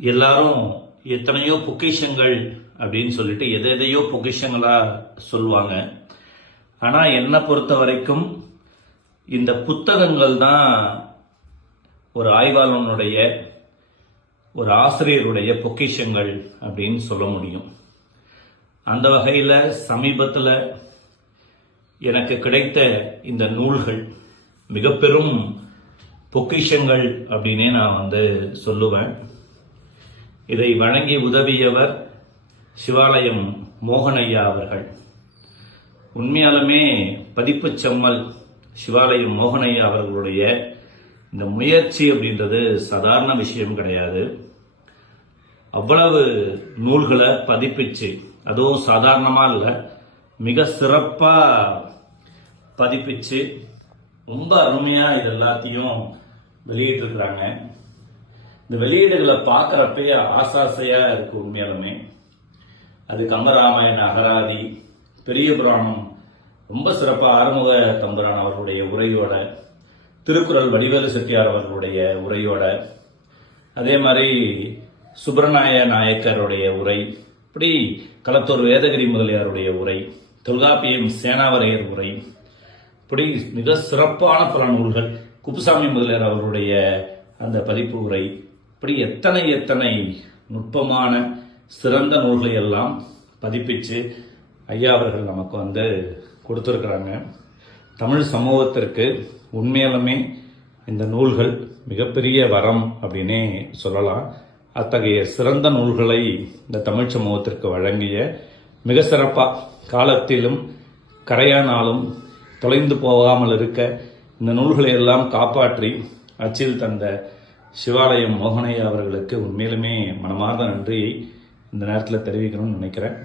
எல்லாரும் எத்தனையோ பொக்கிஷங்கள் அப்படின்னு சொல்லிட்டு எதையோ பொக்கிஷங்களா சொல்லுவாங்க. ஆனால் என்னை பொறுத்த வரைக்கும் இந்த புத்தகங்கள் தான் ஒரு ஆய்வாளனுடைய ஒரு ஆசிரியருடைய பொக்கிஷங்கள் அப்படின்னு சொல்ல முடியும். அந்த வகையில் சமீபத்தில் எனக்கு கிடைத்த இந்த நூல்கள் மிக பெரும் பொக்கிஷங்கள் அப்படின்னே நான் சொல்லுவேன். இதை வழங்கி உதவியவர் சிவாலயம் மோகனையா அவர்கள். உண்மையாலுமே பதிப்பு செம்மல் சிவாலயம் மோகனையா அவர்களுடைய இந்த முயற்சி அப்படின்றது சாதாரண விஷயம் கிடையாது. அவ்வளவு நூல்களை பதிப்பிச்சு, அதுவும் சாதாரணமாக இல்லை, மிக சிறப்பாக பதிப்பிச்சு ரொம்ப அருமையாக இது எல்லாத்தையும் வெளியிட்டிருக்கிறாங்க. இந்த வெளியீடுகளை பார்க்குறப்பே ஆசாசையாக இருக்கு உண்மையாலுமே. அது கம்பராமாயண அகராதி, பெரிய புராணம் ரொம்ப சிறப்பாக ஆறுமுக தம்புரான் அவர்களுடைய உரையோட, திருக்குறள் வடிவேலு செட்டியார் அவர்களுடைய உரையோட, அதே மாதிரி சுப்பிரநாய நாயக்கருடைய உரை, இப்படி களத்தூர் வேதகிரி முதலியாருடைய உரை, தொல்காப்பியம் சேனாவரையர் உரை, இப்படி மிக சிறப்பான பல நூல்கள், குப்புசாமி முதலியார் அவர்களுடைய அந்த பதிப்பு உரை, இப்படி எத்தனை நுட்பமான சிறந்த நூல்களை எல்லாம் பதிப்பிச்சு ஐயா அவர்கள் நமக்கு கொடுத்துருக்குறாங்க. தமிழ் சமூகத்திற்கு உண்மையாலுமே இந்த நூல்கள் மிகப்பெரிய வரம் அப்படின்னே சொல்லலாம். அத்தகைய சிறந்த நூல்களை இந்த தமிழ் சமூகத்திற்கு வழங்கிய மிக சிறப்பாக காலத்திலும் கரையானாலும் தொலைந்து போகாமல் இருக்க இந்த நூல்களை எல்லாம் காப்பாற்றி அச்சில் தந்த சிவாலயம் மோகனையா அவர்களுக்கு உண்மையிலுமே மனமார்ந்த நன்றியை இந்த நேரத்தில் தெரிவிக்கணும்னு நினைக்கிறேன்.